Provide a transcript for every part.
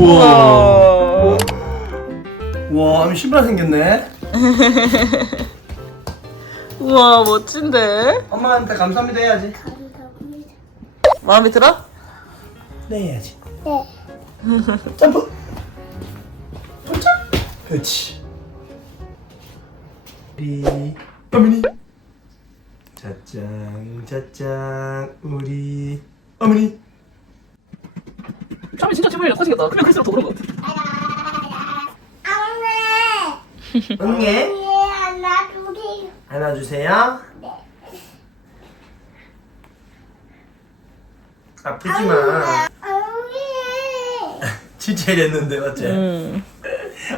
우와. 와, 아미 신발 생겼네. 우와 멋진데? 엄마한테 감사합니다 해야지. 마음에 들어? 네 해야지. 네. 점프. 도착. 그렇지. 우리 어머니. 짜짱 짜짱 우리 어머니. 샤미 진짜 지문이 커지겠다. 그냥 클수록 더 그런 것 같아. 응애. 하나 둘이. 안아주세요. 네. 아프지 마. 진짜 이랬는데 맞지?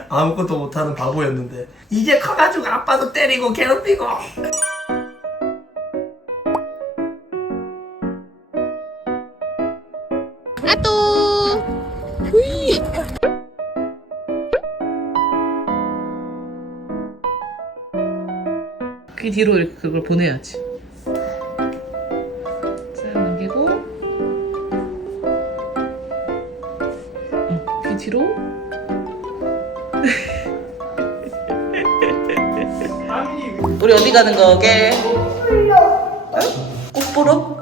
아무것도 못하는 바보였는데 이제 커가지고 아빠도 때리고 괴롭히고. 귀 뒤로 이렇게 그걸 보내야지. 잘 넘기고. 귀 뒤로. 우리 어디 가는 거게? 꽃 보러?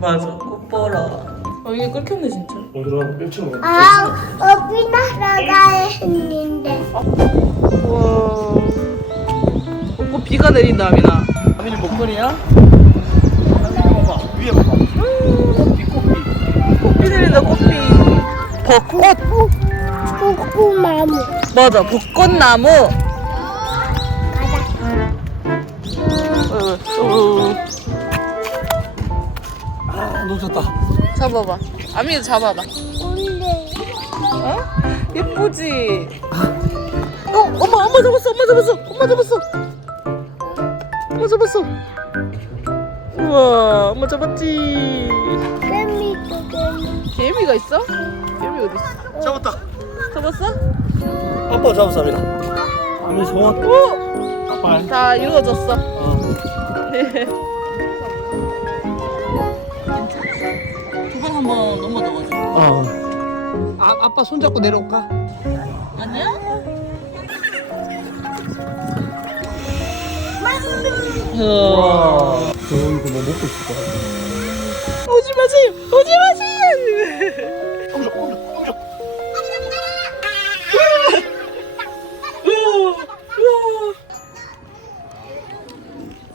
맞아, 꽃 보러. 이게 끓겠네 진짜. 오늘은 1층으로. 우리나라 가야 했는데. 우와. 꽃 비가 내린다, 아미나. 아미는 목걸이야? 봐봐 위에 봐봐. 꽃비 내린다, 꽃비. 벚꽃. 꼬꼬나무. 맞아, 벚꽃나무. 아 놓쳤다. 잡아봐. 아미도 잡아봐. 근데 어? 예쁘지? 엄마 잡았어. 엄마 잡았어. 우와, 엄마 잡았지. 개미도 개미. 개미가 있어? 개미 어디 있어? 잡았다. 잡았어? 아빠 잡았어 아미나. 아미 소원. 오! 아빠. 다 이루어졌어. 네. 두번 한번 넘어 넣어줘. 아빠 손잡고 내려올까? 아니야? 와. 이거 뭐 먹고 있을 것 같아. 오지 마세요.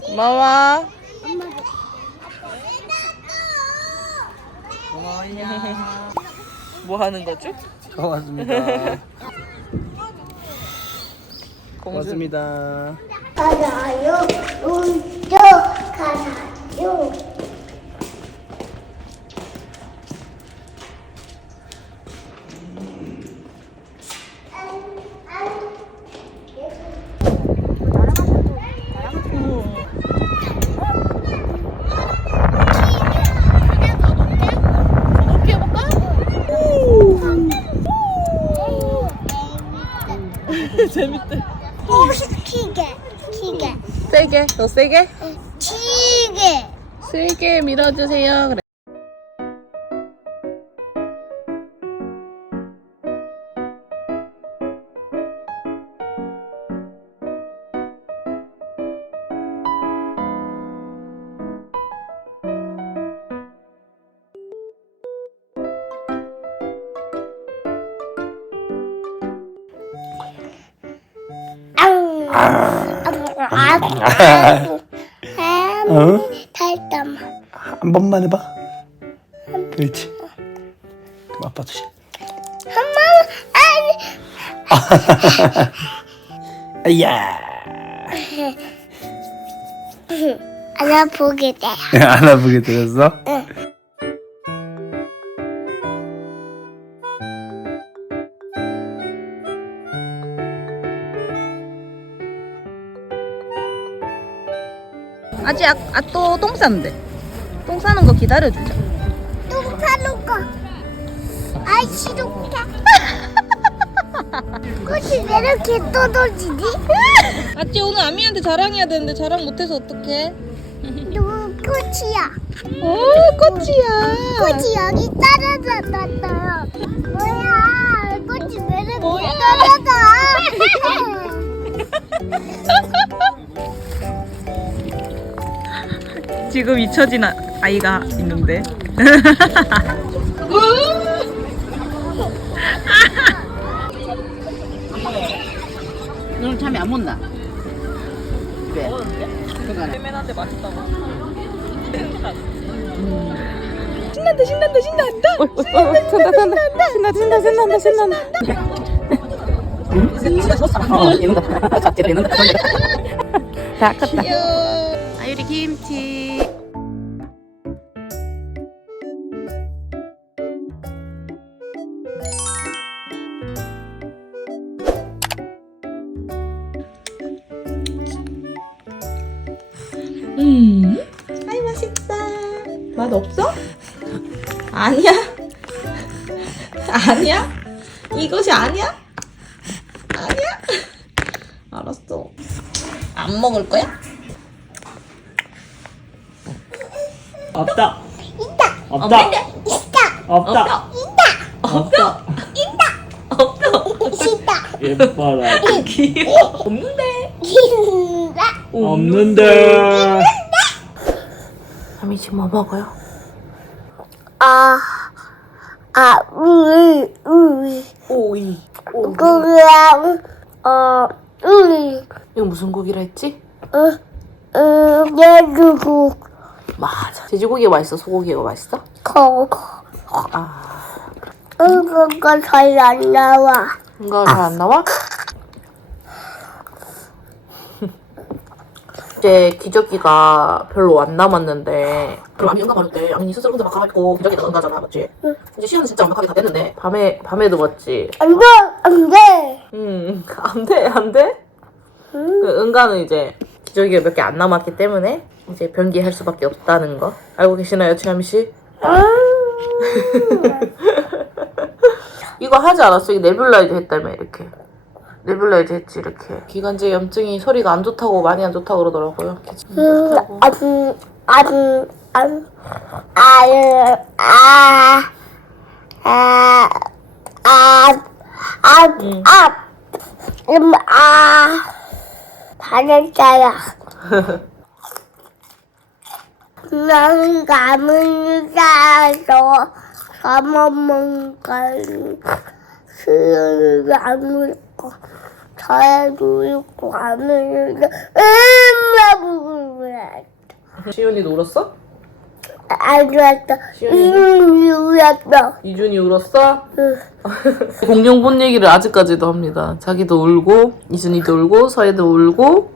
고마워. 뭐 하는 거죠? 고맙습니다. 공주. 고맙습니다. 가자요. 운전 가자요. 높이 해볼까? 재밌대. 기계. 세게, 더 세게? 기계. 세게 밀어주세요. 그래. 어? 달담. 한 번만 해봐. 그렇지. 그럼 아빠 주시. 아야. 알아보게 돼요. 알아보게 되었어? 아직 또 똥 싸는데. 똥 싸는 거 기다려주자. 똥 사러 싫다. 꽃이 왜 이렇게 떨어지지? 아찌 오늘 아미한테 자랑해야 되는데 자랑 못해서 어떡해? 누구 꽃이야? 오 꽃이야. 꽃이 여기 떨어졌어요. 뭐야? 꽃이 왜 이렇게 뭐야? 떨어져? 지금 잊혀진 아이가 있는데. 너는 잠이 안 온다. 왜? 애매한데 맛있다고. 신난다 신난다 신난다. 신난다. 자 컸다. 아유리 김치. 아이 맛있다. 맛 없어? 아니야. 아니야? 이것이 아니야? 아니야? 알았어. 안 먹을 거야? 없다. 있다. 없다. 있다. 없다. 없다. 있다. 예뻐라. 귀여워. 없는데. 있다. 없는데. 아미 지금 뭐 먹어요? 오이. 그냥 이거 무슨 고기라 했지? 돼지국 맞아. 돼지고기가 맛있어? 소고기가 맛있어? 그거 잘 안 나와. 이거 잘 안 나와? 이제 기저귀가 별로 안 남았는데 그럼 아미 응가 받을 때 아미 스스로 혼자 막 가가지고 기저귀에다 응가잖아, 맞지? 근데 시간은 진짜 완벽하게 다 됐는데 밤에도 맞지? 안 돼, 안 돼. 안 돼? 그 응가는 이제 기저귀가 몇 개 안 남았기 때문에 이제 변기할 수밖에 없다는 거 알고 계시나요, 최아미 씨? 이거 하지 않았어? 이거 네뷸라이즈 했다며, 이렇게. 네뷸라이즈 했지, 이렇게. 기관지 염증이 소리가 안 좋다고, 많이 안 좋다고 그러더라고요. 잘했어요. 나는 감을 자서 감아먹는 수영을 안 물고 저에도 있고 감을 시윤이도 울었어? 안 좋았어. 울었어. 이준이 울었어? 공룡 본 얘기를 아직까지도 합니다. 자기도 울고, 이준이도 울고, 서혜도 울고,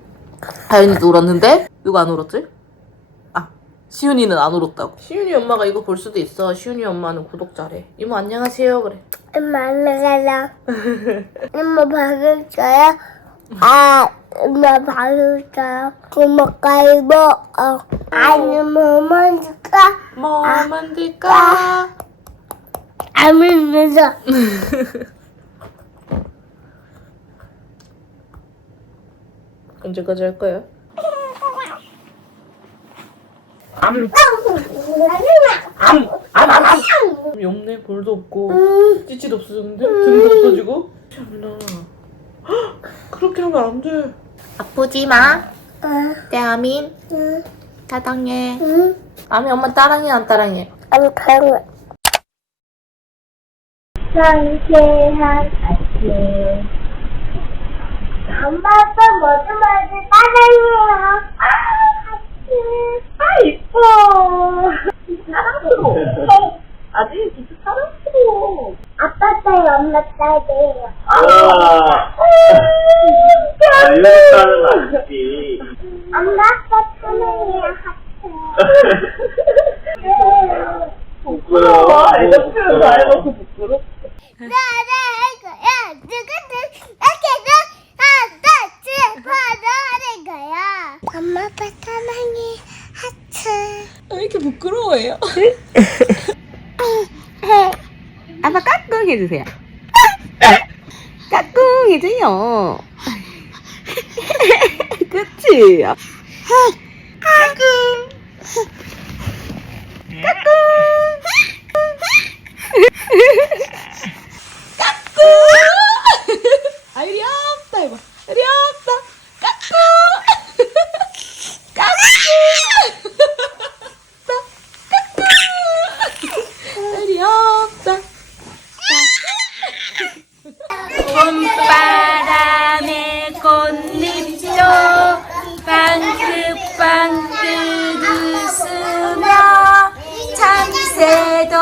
다현이도 울었는데 누가 안 울었지? 시윤이는 안 울었다고. 시윤이 엄마가 이거 볼 수도 있어. 시윤이 엄마는 구독자래. 이모 안녕하세요 그래. 엄마 안녕하세요. 엄마 받을까요? 엄마 받을까요? 고마워요. 아니 뭐 만들까? 뭐 만들까? 아무래도 언제까지 할 거야? 없네. 볼도 없고 찌찌도 없어졌는데? 등도 없어지고? 참나. 그렇게 하면 안 돼. 아프지 마. 대아민 사랑해. 아미 엄마 따랑해 안 따랑해? 안타요. 상쾌한 아침. 엄마 아빠 모두 따라해요. 아침. 이뻐. 사랑스러워. 아직 진짜 사랑스러워. 아빠 딸, 엄마 딸이에요. 이거는 아니지. 엄마 아빠 사랑해요. 부끄러워. 애가 표현 다 해놓고 부끄러워. 거야. 누구든 나게도 하트 받아낼 거야. 엄마 아빠 사랑해. 하트. 왜 이렇게 부끄러워해요? 아빠 까꿍 해주세요. 까꿍 해줘요. 그치? 까꿍. 까꿍. 까꿍. 아유리 없다 해봐. 아유리 없다. 까꿍. 까꿍. 아유리 없다. 봄바람에 꽃잎도 방긋방긋 웃으며 참새도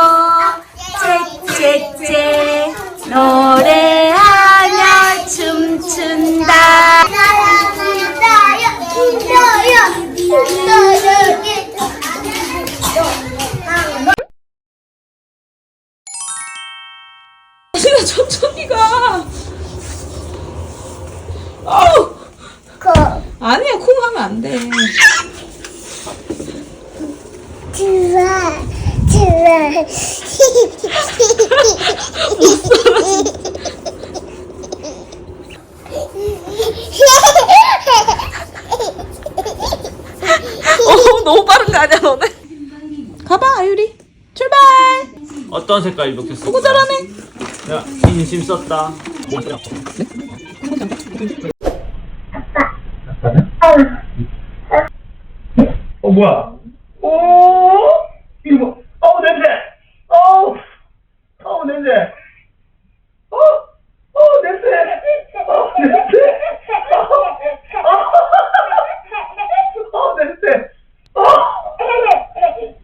짹짹짹 노래하며 춤춘다. 진짜 천천히 가. 어우. 아니야, 콩 하면 안 돼. 너무 빠른 거 아니야, 너네? 가봐, 아유리. 출발. 어떤 색깔 입혔어? 오, 잘하네. 야, 인심 썼다. 아빠는? 뭐야? 오, 이거 뭐? 냄새. 냄새. 냄새. 냄새.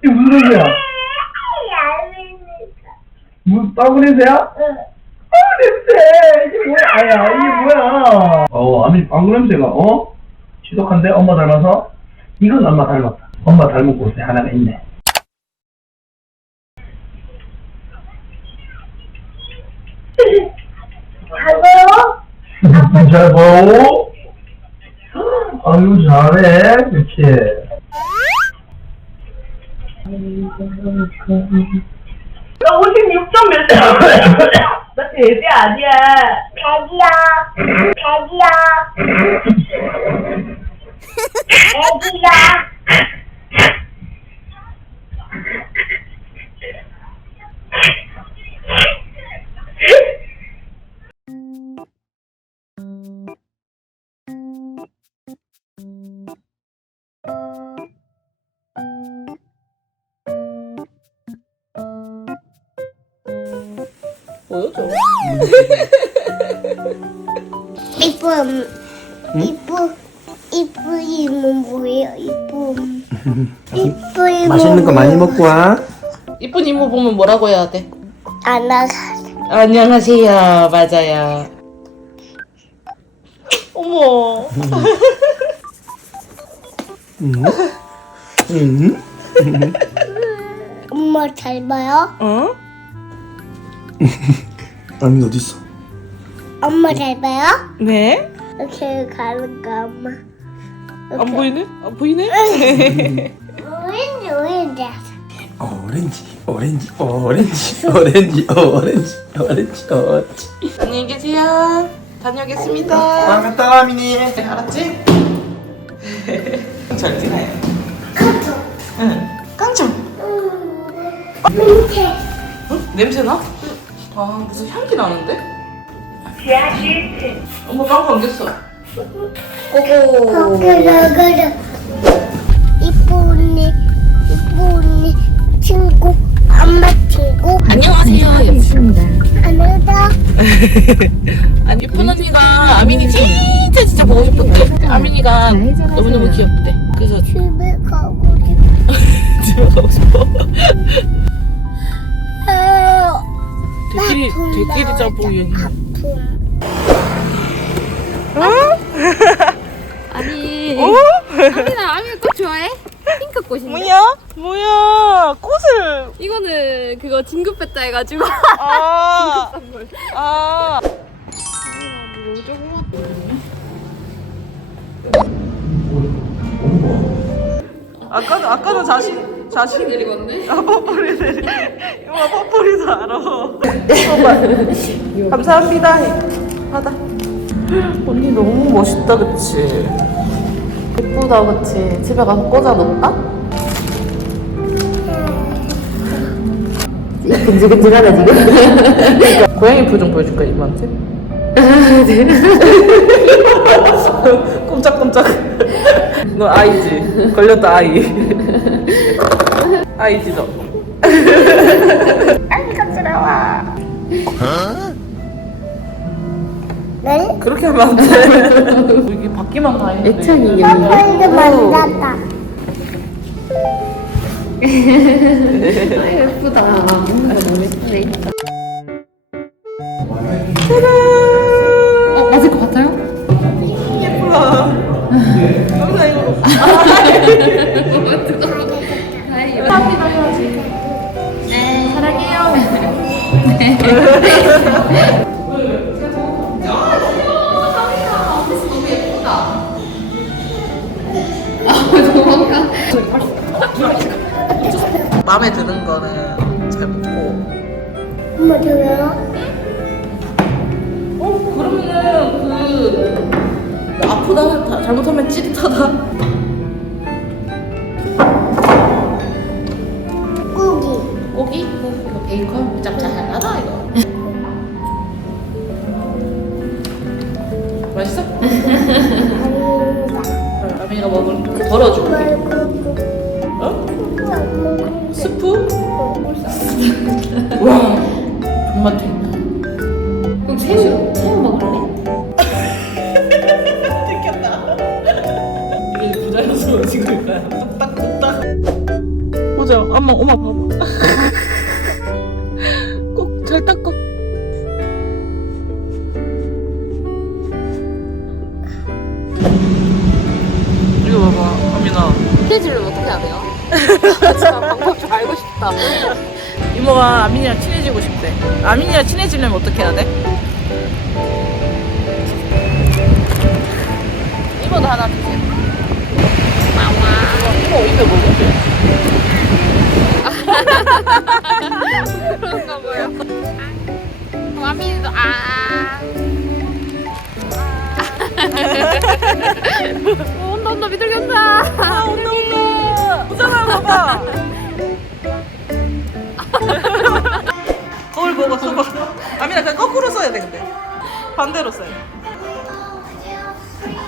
이게 무슨 냄새야? 무슨 빵구 냄새야? 냄새. 이게 뭐야? 이게 뭐야? 아미 빵구 냄새가 지독한데? 엄마 닮아서? 이건 엄마 닮았다. 엄마 닮은 곳에 하나가 있네. 잘 봐요. 아유, 잘해. 그렇지. 나 56점 몇 점? 나 데뷔 아니야. 애기야. 보여줘. 이쁨은 뭐예요? 이쁨. 맛있는 거 많이 먹고 와. 이쁜 이모 보면 뭐라고 해야 돼? 안아서. 안녕하세요. 맞아요. 어머. 엄마 잘 봐요? 어? 아미 어디 있어? 엄마 잘 봐요? 네? 이렇게 가는 거 엄마. 안 보이네? 안 보이네? 오렌지. 안녕히 계세요. 다녀오겠습니다. 갔다 와, 미니. 알았지? 잘 지내. 응. 깡총. 냄새 나? 아, 무슨 향기 나는데? 엄마 깡총 안겼어. 오고. 이쁜이 친구 엄마 친구 안녕하세요. 안녕하세요. 아니, 예쁜 언니가 아민이 진짜 보고 싶었대. 아민이가 너무너무 귀엽대. 그래서 집에 가고 싶어. 집에 가고 싶어. 대끼리 짬뽕이. 아니, 아미나 아미 꽃 좋아해? 핑크 꽃인데? 뭐야? 꽃을. 이거는 그거 진급 뺐다 해가지고 아. 선물. 아. 아까도 자식 읽었네. 뽀뽀리들 이거 뽀뽀리도 알아. 감사합니다. 받아. 언니 너무 멋있다, 그치? 예쁘다, 그치? 집에 가서 꽂아놓을까? 근질근질하네 지금. 고양이 표정 보여줄까 이모한테? 꼼짝꼼짝. 너 아이지? 걸렸다 아이. 아이지 너. 네? 그렇게 하면 안 돼. 여기 바퀴만 다 있는데. 애착이겠네. 아빠한테 만났다. 예쁘다. 뭔가 너무 예쁘네. 맞을 것 같아요? 감사합니다 해야지. 사랑해요. 마음에 드는 거는 잘 먹고. 엄마 저요? 그러면은 아프다 잘못하면 찌릿하다. 고기. 고기? 이거 베이컨 짭짤하다 이거. 맛있어? 아미가 먹을 덜어줄게. 어? 스프? 와 정말 돼. 그럼 새우 먹을래? 이게 부자연스러워지고 있나요? 뚝딱뚝딱. 보자, 엄마 봐봐. 꼭 잘 닦아. 이거 봐봐, 아미나. 스케줄을 어떻게 하세요? 진짜 방법 좀 알고 싶다. 이모가 아민이랑 친해지고 싶대. 아민이랑 친해지려면 어떻게 해야 돼? 이모도 하나 주세요. 이모 입에 먹을게. 그런가 봐요. 아민이도 온다 비둘기온다. 온다. 보잖아, 봐봐. 거울 보고 써봐. 아민아 그냥 거꾸로 써야 돼 근데. 반대로 써야 돼.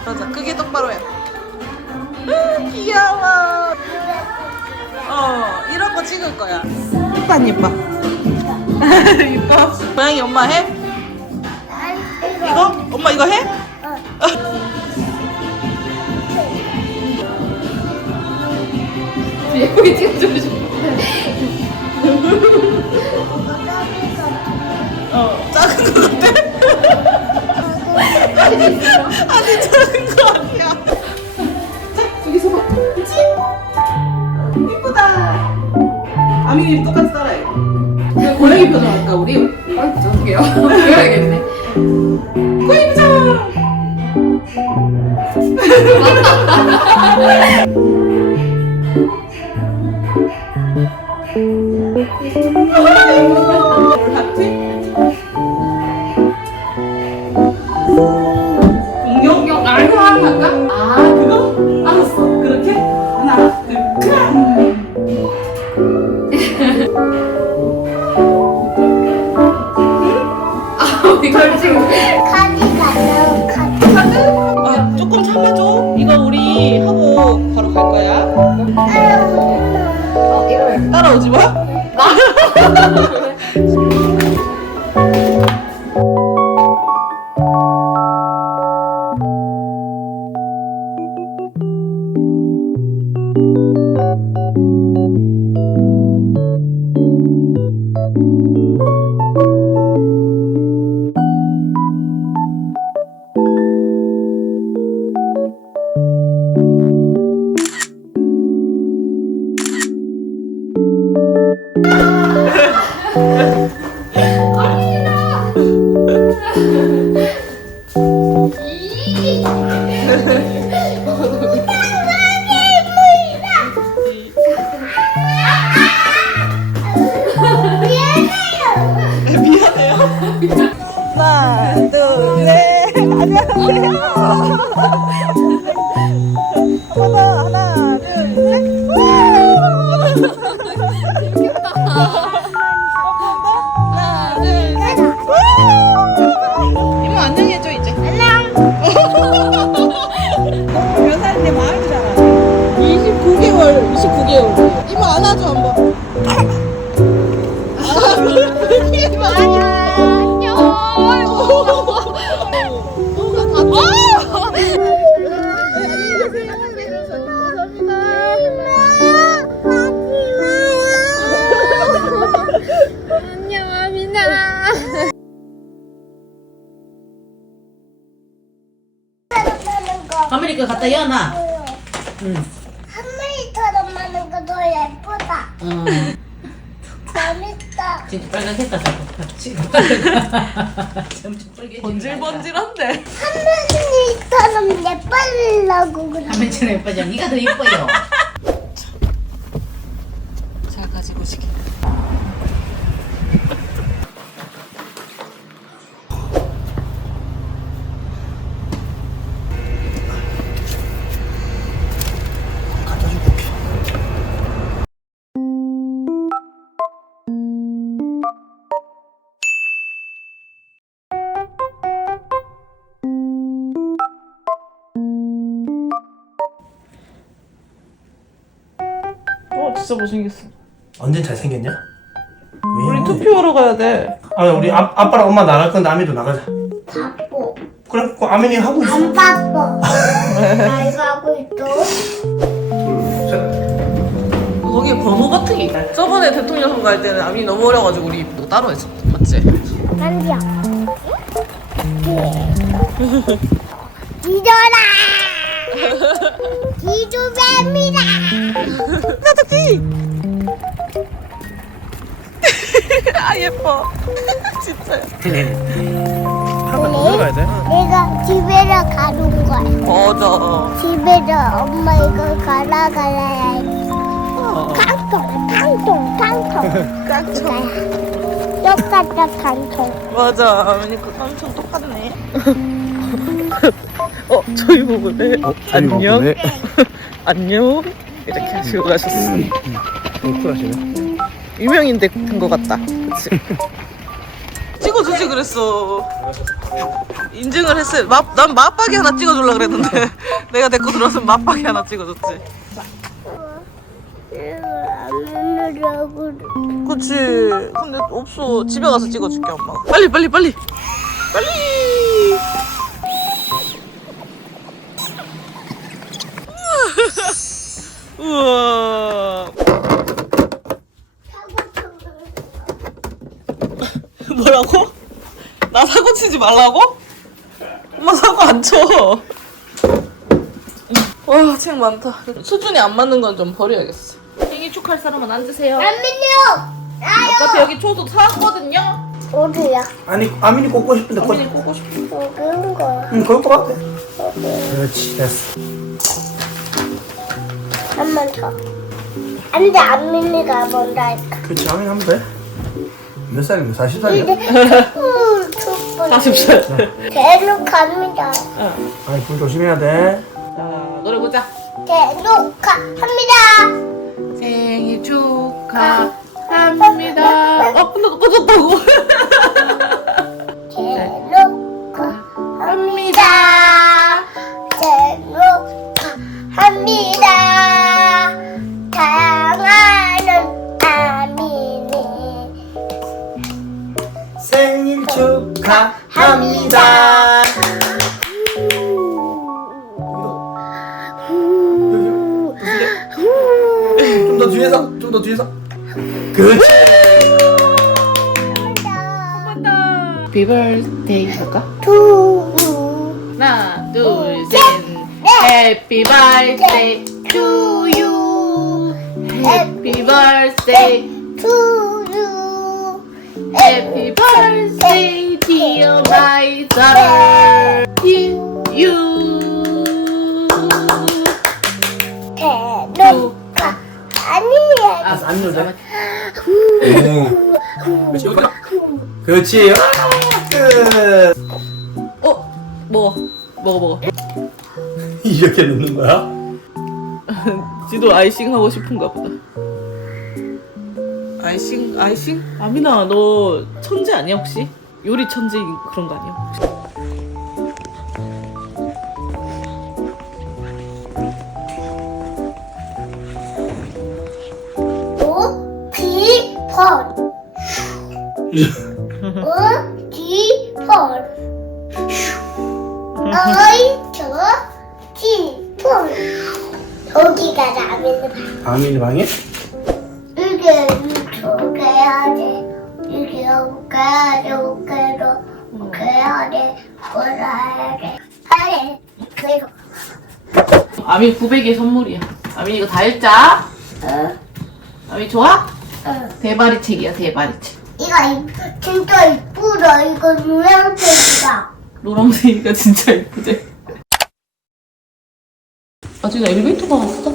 맞아, 그게 똑바로 해. 귀여워. 이런 거 찍을 거야. 이뻐 안 이뻐? 이뻐? 고양이 엄마 해? 이거? 엄마 이거 해? 예쁘게 찍어주고 싶어. 작은 거 같아? 아니 작은 거 아니야. 여기서 봐. 이쁘다. 아민이 똑같이 따라해. 그냥 고양이 표정 할까 우리? 어떡해요? 보여야겠네. 고양이 표정. 공룡 알고 할까? 그거? 알았어. 그렇게? 하나, 둘, 크랑. 이걸 지금 카드 가자. 카드. 조금 참아줘. 이거 우리 하고 바로 갈 거야. 이걸 따라오지 마. 이모 안녕해줘 이제. 몇 살인데 마흔이잖아. 29개월. 이모 안아줘 한번. 안녕 아미나. 아메리카 갖다 여놔. 한 마리처럼 많은 거 더 예쁘다. 재밌다. 진짜 빨간 색깔 잡고 지금 점점 빨개지네. 번질번질한데. 한 마리처럼 예쁘려고 그래. 하면 참 예뻐져. 네가 더 예뻐요. 잘 가지고 시게. 갖다 주고 올게. 진짜 못생겼어. 언젠 잘생겼냐? 우리 투표하러 가야 돼. 아 우리 아빠랑 엄마 나갈 건데 아미도 나가자. 바빠. 그래 그 아민이 하고 있어. 안 바빠. 나 이거 하고 있어. 거기에 번호 같은 게 있다. 저번에 대통령 선거 할 때는 암이 너무 어려가지고 우리 뭐 따로 했었 맞지? 난디야. 기저라. 기주뱀이다. 아 예뻐. 진짜. 한번 들어가야 돼. 내가 집에로 가는 거야. 맞아. 집에서 엄마 이거 가라가라 해. 깡통. 깡총. 똑같다 깡통. 맞아. 아니 그 깡총 똑같네. 저희 보고네. 안녕. 안녕. 이렇게 하시고 가셨어. 쿨하시네. 유명인데 같은 거 같다. 그치? 찍어주지 그랬어. 인증을 했어요. 난 맛박이 하나 찍어주려고 그랬는데 내가 데리고 들어와서 맛박이 하나 찍어줬지. 안 누르려고. 그치. 근데 없어. 집에 가서 찍어줄게 엄마가. 빨리. 우와. 뭐라고? 나 사고 치지 말라고? 엄마 사고 안 쳐. 와, 책 많다. 수준이 안 맞는 건 좀 버려야겠어. 생일 축하할 사람은 앉으세요. 안민요. 어차피 여기 초도 사왔거든요. 어디야? 아니 아민이 꽂고 싶은데 꽂. 언니 꽂고 싶어. 그런 거. 응 그럴 것 같아. 그렇지 됐어. 한 번 더. 안돼 안민이가 먼저 할까? 그렇지 아민 하면 돼. 몇 살이면 40살이야? 이제 촛불. 40살. 대로 갑니다. 아니 불 조심해야 돼. 자, 노래 보자. 대로 합니다. 생일 축하합니다. 근데 꺼졌다고. 대로 합니다. 대로 합니다. 사랑하는 아민이 생일 축하합니다. 좀 더 뒤에서. 그렇지. Happy birthday 할까? 두 하나, 둘, 셋. Happy birthday to you. Happy birthday. 투유 Happy birthday, dear my daughter. To you. 대로가 아니야. 알았어 안 눌러도 돼? 그렇지. 그렇지. 끝. 뭐? 먹어. 이렇게 넣는 거야? 지도 아이싱 하고 싶은가 보다. 아이싱? 아미나 너 천재 아니야 혹시? 요리 천재 그런 거 아니야? 오디펀 어이저지펀 여기가 라면을 아민이 방에? 이게 이렇게 해야 돼. 이게 이렇게 해야 돼. 이렇게 해야 돼. 뭐라 해야 돼. 그래. 그리고 아미 900의 선물이야. 아미 이거 다 읽자. 아미 좋아? 대바리 책이야 대바리 책. 이거 진짜 이쁘다. 이거 노란색이다. 노란색이가 진짜 이쁘대. 아 지금 엘리베이터가 왔어?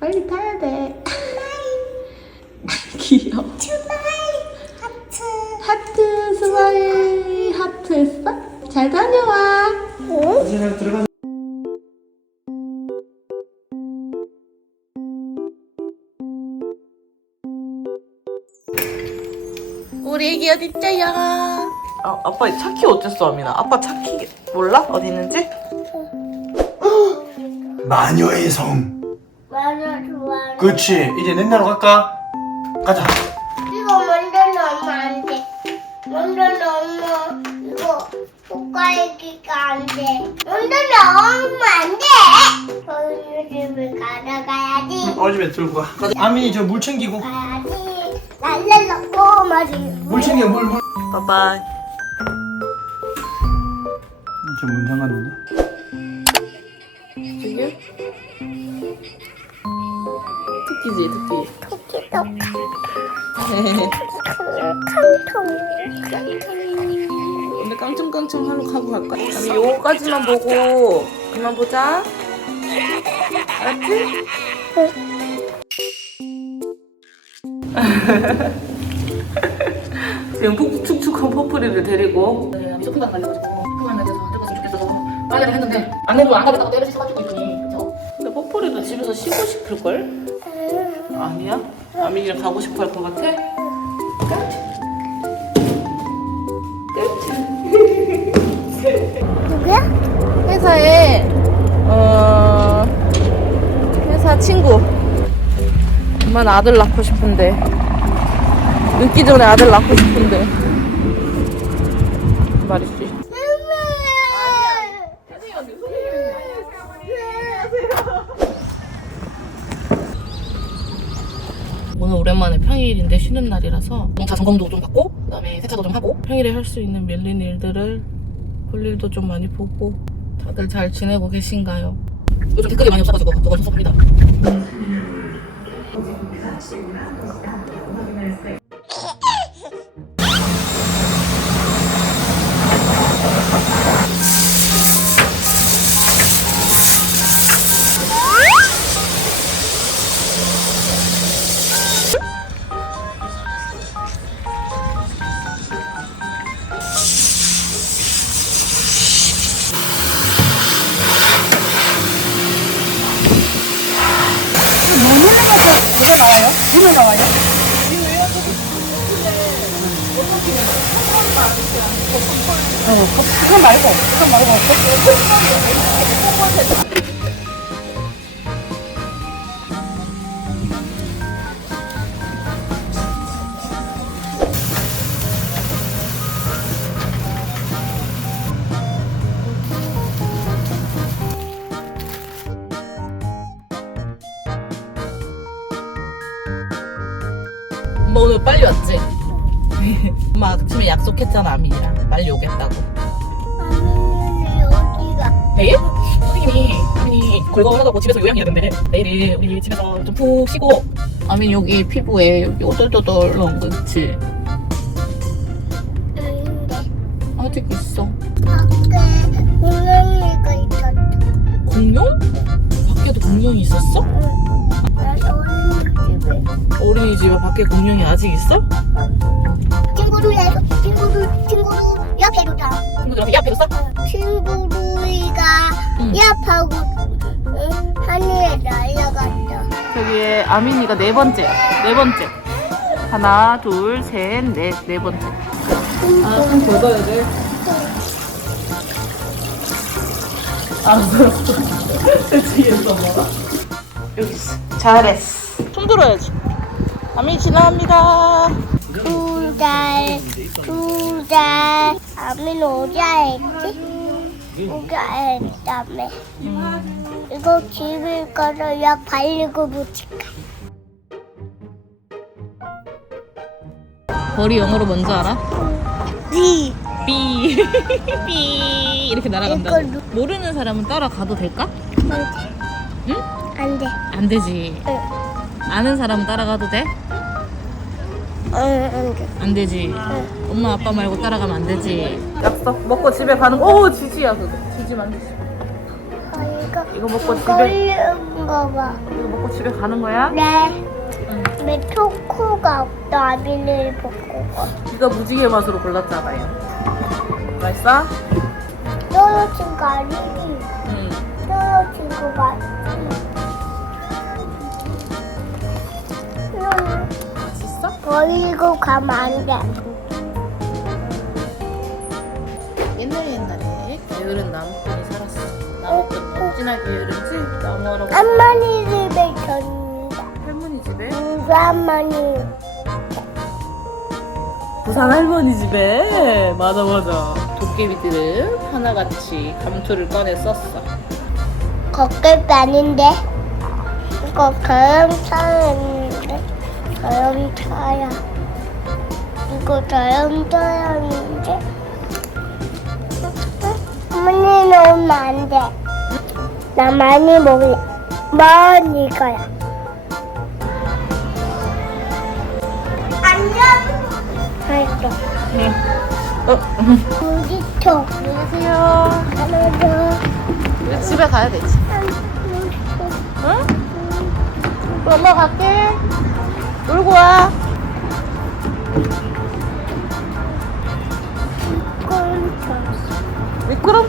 빨리 타야 돼. 귀여워. 하트 스마일 하트 했어? 잘 다녀와. 우리 애기 어딨어요? 아빠 차키 어땠어 아미나? 아빠 차키 몰라? 어디 있는지? 마녀의 성. 마녀 좋아해. 그렇지. 이제 냉나로 갈까? 가자. 이거 먼저 넣으면 안 돼. 먼저 넣으면 이거 젓가락이가 안 돼. 먼저 넣으면 안 돼. 저희 집에 가져가야지. 어느 집에 들고 가. 아민이 저 물 챙기고. 가야지. 랄랄라 꼬마지. 물 챙겨 물. 바이바이. 저문 잠갔는데. 저기? 토끼지 토끼. 토끼도 근데 깡총깡총 하고 갈 거야. 아미 요거까지만 보고 그만 보자. 알았지? 지금 축축한 퍼플이를 데리고 쇼핑장 가려가지고 쇼핑장 가서 들어갔으면 좋겠어서 빨래를 했는데 안 내면 안 가겠다고 때려치셔가지고 이분이. 그쵸? 근데 퍼플이도 집에서 쉬고 싶을걸? 아니야? 아민이랑 가고 싶어 할 것 같아? 누구야? 회사에 회사 친구 엄마는 아들 낳고 싶은데 늦기 전에 아들 낳고 싶은데 말이지. 오늘 오랜만에 평일인데 쉬는 날이라서 농사 점검도 좀 받고 그다음에 세차도 좀 하고 평일에 할 수 있는 밀린 일들을 볼 일도 좀 많이 보고. 다들 잘 지내고 계신가요? 요즘 댓글이 많이 없어가지고 그거 좀 섭섭합니다. 엄마 오늘 빨리 왔지? 엄마 아침에 약속했잖아 아민이랑 빨리 오겠다고. 아민이 어디가? 내일? 선생님이 아민이 골고하다고 집에서 요양해야 된대. 내일 우리 집에서 좀 푹 쉬고. 아민 여기 피부에 여기 오돌도돌한 거 있지? 아닌데. 아직 있어. 밖에 공룡이가 있었어. 공룡? 밖에도 공룡이 있었어? 나 오늘 어린이집 밖에 공룡이 아직 있어? 친구를 해서 친구를 옆에 뒀다. 친구들 앞에 옆에 있어? 친구들이가 옆하고 하늘에 날아갔다. 저기에 아민이가 네 번째. 하나, 둘, 셋, 넷, 네 번째. 좀 긁어야 돼. 알았어. 대치겠어, 엄마가. 여기 있어. 잘했어. 손 들어야지. 아민이 지나갑니다. 두 달. 아민 오자 했지? 오자 했다며. 이거 집에 가서 약 발리고 붙일까? 벌이 영어로 뭔지 알아? 네. 삐. 삐. 이렇게 날아간다고. 이걸로. 모르는 사람은 따라가도 될까? 응? 안 돼. 안 되지. 응. 아는 사람은 따라가도 돼? 안 돼. 안 되지. 엄마 아빠 말고 따라가면 안 되지. 약속 먹고 집에 가는 거. 오 지지야 그거. 지지만 되지. 이거 먹고 집에 걸린 거 봐. 이거 먹고 집에 가는 거야? 네. 왜 초코가 없다. 아비를 먹고 가. 네가 무지개 맛으로 골랐잖아요. 맛있어? 떨어진 거 아니지? 응. 떨어진 거 맞지? 맛있어? 버리고 가면 안 돼. 옛날에 게으른 나무꾼이 살았어. 나무꾼 어찌나 게으른지 나무하라고. 할머니 집에 줬는데. 할머니 집에? 누구 할머니? 부산 할머니 집에. 맞아. 도깨비들은 하나같이 감초를 꺼내 썼어. 걷길 아닌데? 이거 자연차였는데? 자연차야. 이거 자연차였는데? 어머니 넣으면 안 돼. 나 많이 먹을래. 많이 이거야. 안녕. 알았어. 네. 우리총. 안녕하세요. 하나 더. 우리 집에 가야 되지. 응? 그럼 엄마 갈게. 놀고 와. 미끄럼.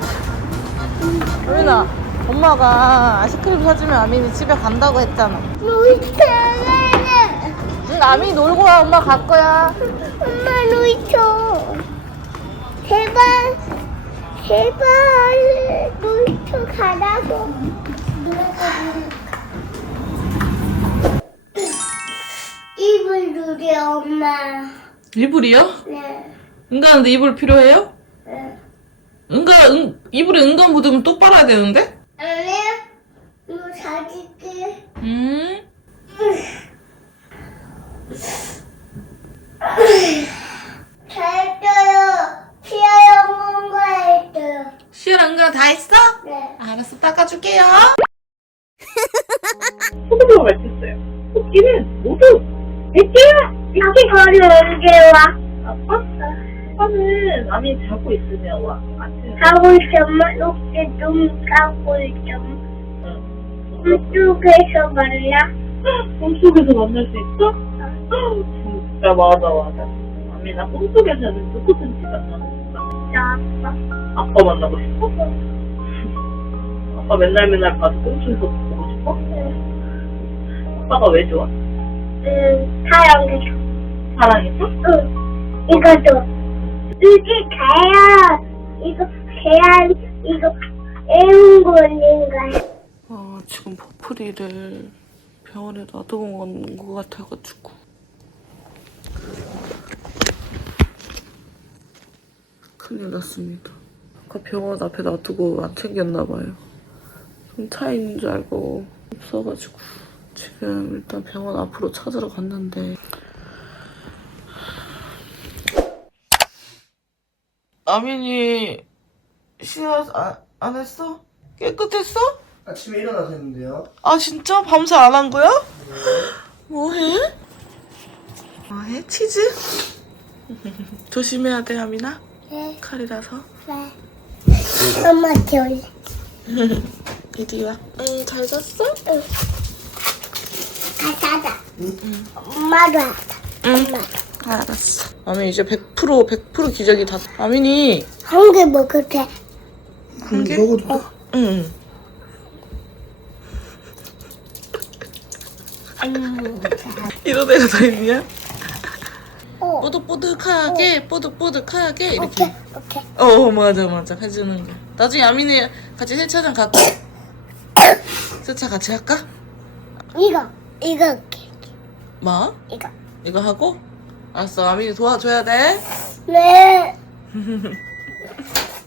우리나 엄마가 아이스크림 사주면 아민이 집에 간다고 했잖아. 놀이터에. 응, 아민이 놀고 와. 엄마 갈 거야. 엄마 놀이터. 제발 놀이터 가라고. 입을 누래 엄마. 이불이요? 네. 응가하는데 이불 필요해요? 네. 이불에 응가 묻으면 또 빨아야 되는데? 아니 이거 사줄게. 잘했어요. 치아 영문과 했어요. 시연 응가 다 했어? 네. 알았어, 닦아줄게요. 소금으로 맺혔어요. 토끼는 모두 100개야! 여기 거리 언제 와? 아빠는 아미 자고 있으면 와. 아침에. 하고 있으면 이렇게 눈 감고 있으면 꿈속에서 만나? 꿈속에서 만날 수 있어? 진짜 맞아. 아미나 꿈속에서는 누구든지 만나고 싶다. 나 아빠. 아빠 만나고 싶어? 아빠 맨날 봐도 꿈속에서 보고 싶어? 아빠가 왜 좋아? 사랑해줘. 사랑해서? 응. 이거도. 이게 계란, 이거 애운 거인가요? 지금 버프리를 병원에 놔두고 온 것 같아가지고. 큰일 났습니다. 아까 병원 앞에 놔두고 안 챙겼나봐요. 좀 차 있는 줄 알고 없어가지고 지금 일단 병원 앞으로 찾으러 갔는데 아민이 시야 안 했어? 깨끗했어? 아침에 일어나서 했는데요. 아 진짜? 밤새 안 한 거야? 뭐해? 뭐해? 치즈? 조심해야 돼 아민아. 네. 칼이라서. 네. 엄마 겨울. 이리 와. 응, 잘 잤어? 응. 가자자. 엄마도 하자. 응. 알았어. 아민 이제 100% 기저귀 다. 아민이 한 개 먹을 때. 한 개? 먹어도 돼. 응. 이런 애가 다 있냐? 뽀득뽀득하게 뽀득뽀득하게 이렇게. 오케이. 맞아 해주는 거. 나중에 아민이 같이 세차장 갈까? 세차 같이 할까? 이거. 뭐? 이거. 이거 하고? 알았어. 아민이 도와줘야 돼. 네.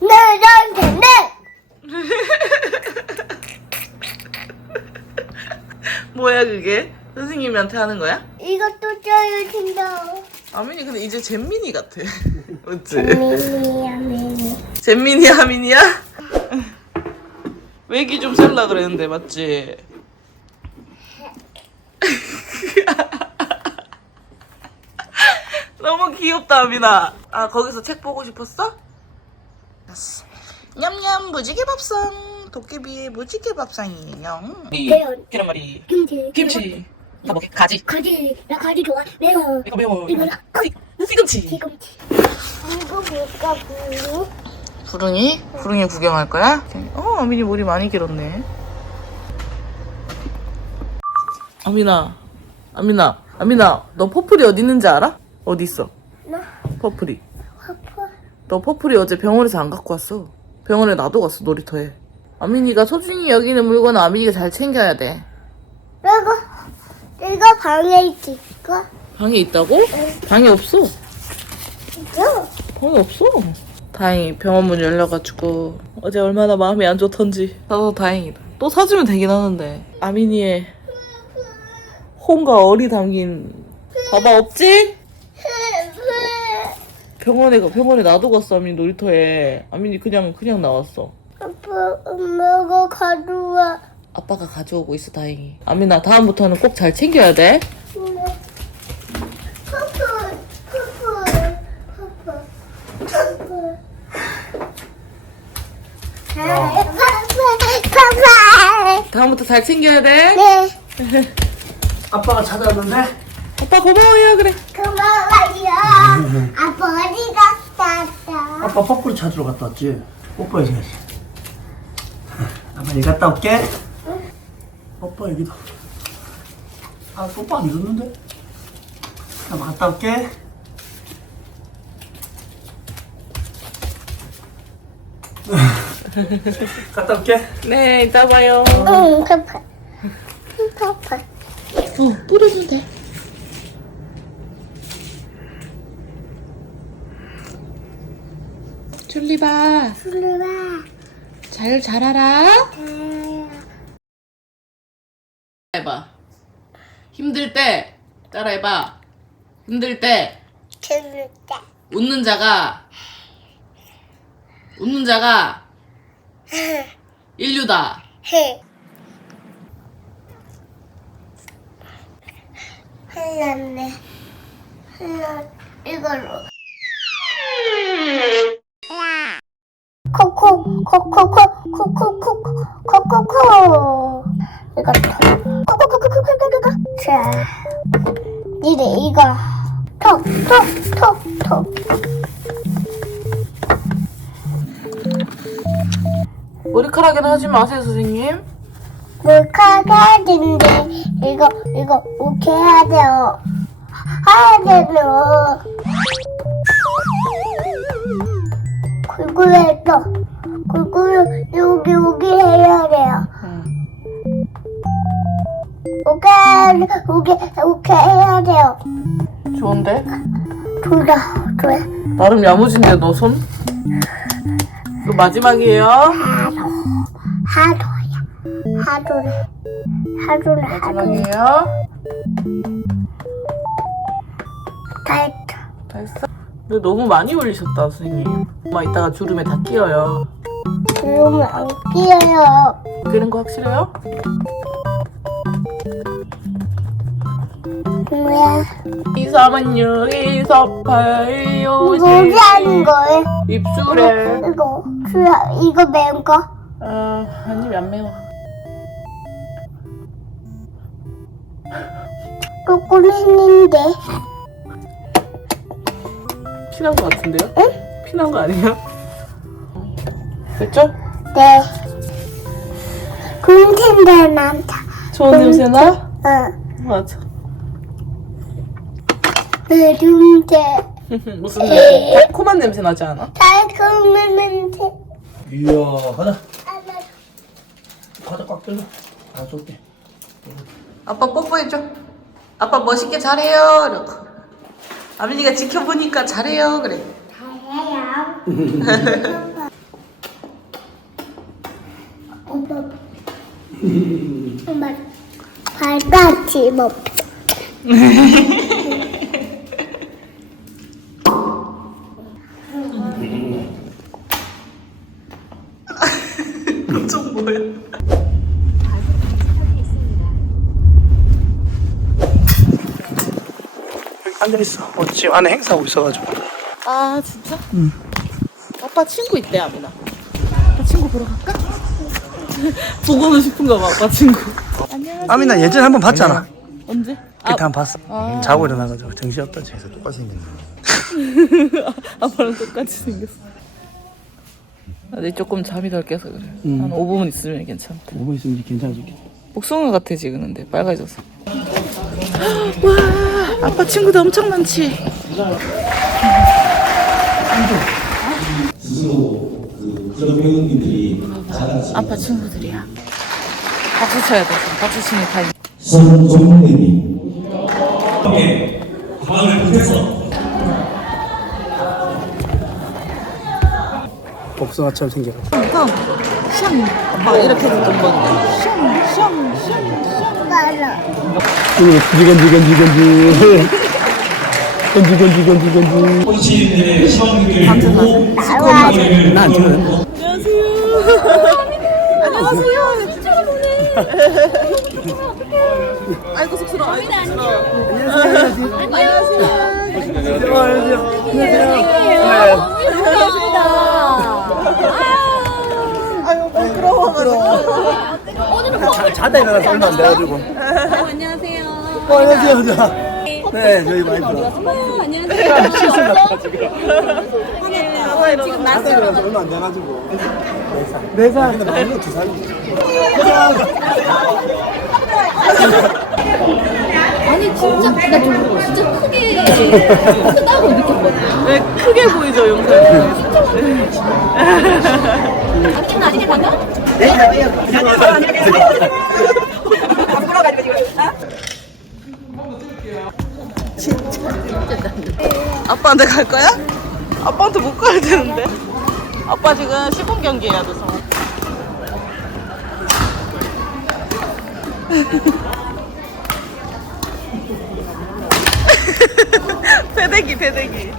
나한테 네. 뭐야 그게? 선생님한테 하는 거야? 이것도 쪄야 된다. 아민이 근데 이제 잼민이 같아. 맞지? 미니. 잼민이야 하민이야? 외기 좀 살라 그랬는데 맞지? 너무 귀엽다 아민아. 아 거기서 책 보고 싶었어? 알았어. 냠냠 무지개 밥상. 도깨비의 무지개 밥상이에요. 계란말이. 김치. 다 먹게. 가지. 나 가지 좋아. 매워. 이거 매워. 이거 나 시금치. 지금치. 이거 뭘까 부르? 구릉이 구경할 거야? 아민이 머리 많이 길었네. 아민아, 너 퍼플이 어디 있는지 알아? 어디 있어? 나 퍼플이. 아파. 너 퍼플이 어제 병원에서 안 갖고 왔어. 병원에 놔둬갔어 놀이터에. 아민이가 소중히 여기는 물건은 아민이가 잘 챙겨야 돼. 내가 방에 있지. 이거. 방에 있다고? 방에 없어. 이거. 방에 없어. 다행히 병원 문 열려가지고 어제 얼마나 마음이 안 좋던지. 나도 다행이다. 또 사주면 되긴 하는데. 아민이의 혼과 얼이 담긴. 봐봐 없지? 병원에 놔두고 갔어. 아민이 놀이터에. 아민이 그냥 나왔어. 아빠, 엄마가 가져와. 아빠가 가져오고 있어 다행히. 아민아 다음부터는 꼭 잘 챙겨야 돼. 다음부터 잘 챙겨야 돼. 네. 아빠가 찾아왔는데 아빠 고마워요 그래. 고마워요. 아빠 어디 갔다? 아빠 퍼플 찾으러 갔다 왔지. 뽀뽀해줘야지. 아빠 여기 갔다 올게. 아빠 여기다. 아 뽀뽀 안 해줬는데? 아빠 갔다 올게. 갔다 올게. 네 이따 봐요. 응, 파파. 뿌려도 돼. 줄리바 들어와. 잘 자라라. 해봐. 힘들 때 따라해봐. 힘들 때 재밌다. 웃는 자가 인류다. 해. 흘렀네. 이걸로. 코코코. 이것도. 코코코코코코코. 자, 니네 이거. 톡. 머리카락에는 하지 마세요 선생님. 물카가인데 이거 이렇게 해야 돼요. 해야 돼요. 굴굴 여기 해야 돼요. 오케이 해야 돼요. 좋은데? 둘. 나름 야무진데 너 손? 이거 마지막이에요. 하루래. 마지막이에요. 다 했다. 다 했어? 근데 너무 많이 올리셨다 선생님. 엄마 이따가 주름에 다 끼어요. 그러면 안 끼어요. 그런 거 확실해요? 왜? 2, 3, 6, 2, 4, 8, 5, 이거 어디 하는 거예요? 입술에. 이거 매운 거? 아니 안 매워. 조금 했는데. 피난 거 같은데요? 응? 피난 거 아니야? 됐죠? 네. 군텐데 많다. 좋은 냄새 나? 응. 맞아. 누룽지. 무슨 냄새? 달콤한 냄새 나지 않아? 달콤한 냄새. 이야, 가자. 가자, 꽉 들려. 안 쏠게. 아빠 뽀뽀해줘. 아빠 멋있게 잘해요. 이러고. 아민이가 지켜보니까 잘해요. 그래. 잘해요. 엄마, 발까지 먹. 좀 뭐야? 여기 앉아있어. 지금 안에 행사하고 있어가지고. 아 진짜? 응. 아빠 친구 있대 아민아. 아빠 친구 보러 갈까? 보고는 싶은가 봐 아빠 친구. 아미나 예전에 한번 봤잖아. 언제? 그때 한번 봤어. 자고 일어나가지고 정신없다. 그래서 똑같이 생겼네. 아빠랑 똑같이 생겼어. 근데 조금 잠이 덜 깨서 그래. 한 5분 있으면 괜찮다. 5분 있으면 이제 괜찮아지겠다. 복숭아 같아 지금 근데 빨개져서. 와 아빠 친구도 엄청 많지. 스스로 그런 배우님들이 아빠 친구들이야. 박수 쳐야 돼. 박수 치는 타임. 손종래님 가방을 보태서 복숭아처럼 생겨라. 샹 아빠 이렇게 됐던 건데. 빨라. 건지건지건지건지. 건지건지건지건지. 호시인들의 시원들을 보고 나안 찍어요. 아이고 쑥스러워. 자다 일어나서 얼마 안 돼가지고. 안녕하세요. 안녕하세요. 네, 저희 많이 들어. 안녕하세요. 실수 났다 지금. 지금 자다 일어나서 얼마 안 돼가지고. 4살. 4살. 나이가 2살이지. 아니 진짜 나 좀 진짜 크게 크다고 느꼈거든. 네, 크게 보이죠 영상에. 아침 아직에 반가? 아빠한테 갈 거야? 아빠한테 못 가야 되는데. 아빠 지금 시범 경기 해야 돼서. 패대기 패대기.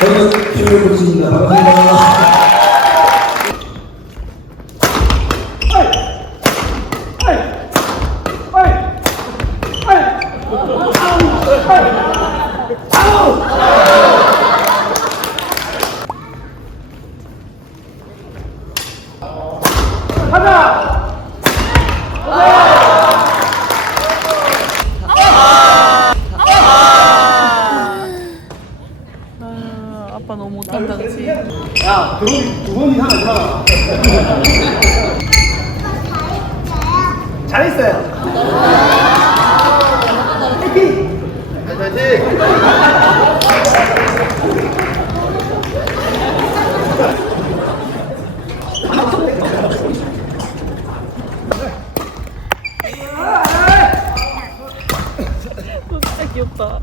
저는 필요했습니다. 감사합니다. 아빠 너무 못한다 그치? 야, 두번 이상 하잖아. 잘했어요. 진짜 귀엽다.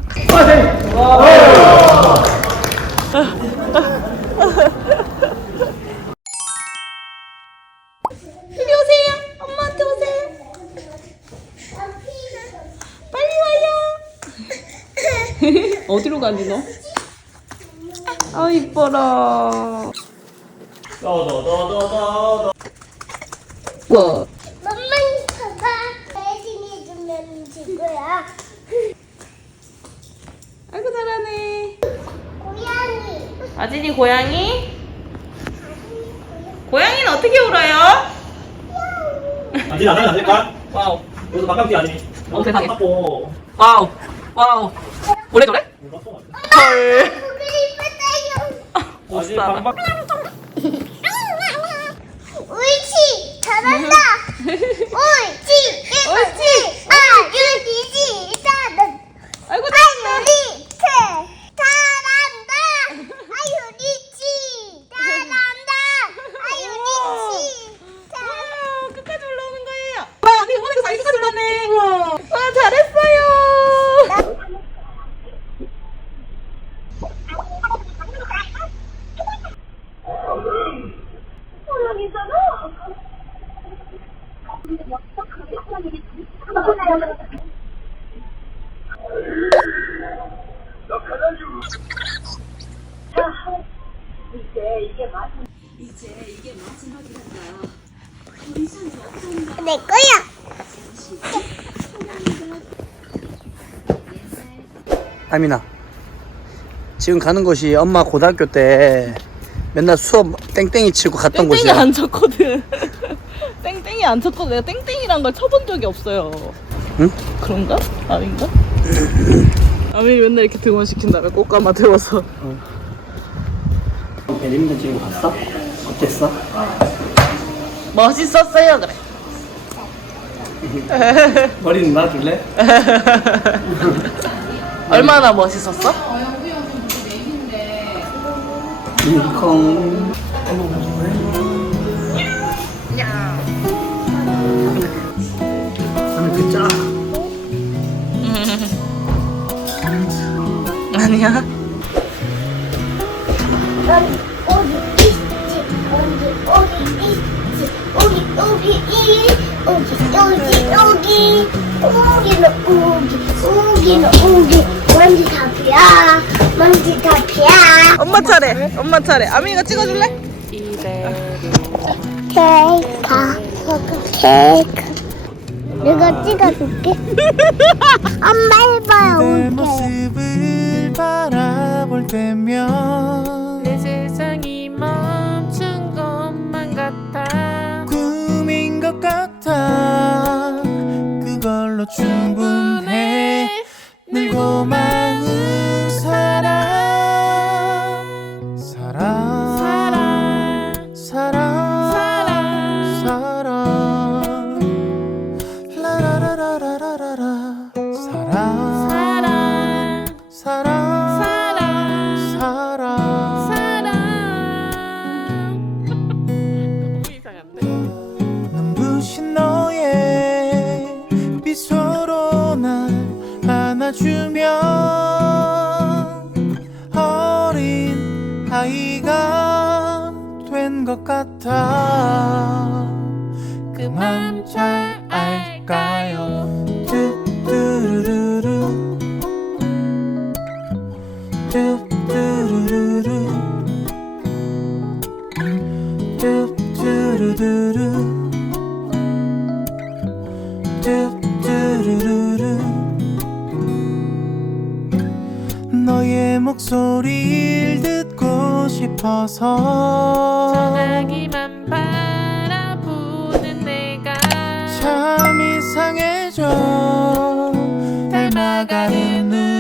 이리 오세요. 엄마한테 오세요. 빨리 와요. 어디로 가니 너? 아 이뻐라. 뭐? 엄마 봐봐. 대신이 좀 이거야. 아이고 잘하네. 고양이. 아진이 고양이? 고양이는 어떻게 울어요? 아직 안 하면 안 될까? 와우. 여기서 반갑게 아니. 세상에. 고 와우. 와우. 오래 저래? 헐. 못 아직 살아. 반박. 옳지. 잘한다. 옳지. 옳지. 아유리지. 잘한다. 아이고 아유리. 잘한다. 아유리지. 잘한다. 아유리지. 잘한다. 끝까지 올라오는 거예요. 와, 언니 이번에 자기 끝까지 올랐네. 와, 잘했어요. 내 거야. 아민아, 지금 가는 곳이 엄마 고등학교 때 맨날 수업 땡땡이 치고 갔던 땡땡이 곳이야. 안 쳤거든. 땡땡이 안 쳤거든. 내가 땡땡이란 걸 쳐본 적이 없어요. 응? 그런가? 아닌가? 아민이 맨날 이렇게 등원시킨 다음에 꽃가마 태워서. 배드민턴 지금 갔어? 어땠어? 멋있었어요, 그래. 머리는 놔줄래? 얼마나 멋있었어? 콩. 그 짜. 아니야. 어디 있지? 어디 있지? 여기는 먼지 탑이야. 먼지 탑이야. 엄마 차례. 엄마 차례. 아민이가 찍어줄래? 케이크. 내가 찍어줄게. 엄마 해봐요. 내 올게. 모습을 바라볼 때면 내 세상이 멈춘 것만 같아. 꿈인 것 같아. 그걸로 충분해. 늘 고마운 사랑 사랑 사랑 사랑 사랑 라라라라라라라 사랑 사랑 사랑 사랑 눈부신 너의 미소로 날 안아주면 어린 아이가 된 것 같아. 그만 잘 알까요? 뚜뚜루루루 뚜뚜루루루 뚜뚜루루루 뚜뚜루루루 너의 목소리를 듣고 싶어서 전화기만 바라보는 내가 참 이상해져 닮아가는 눈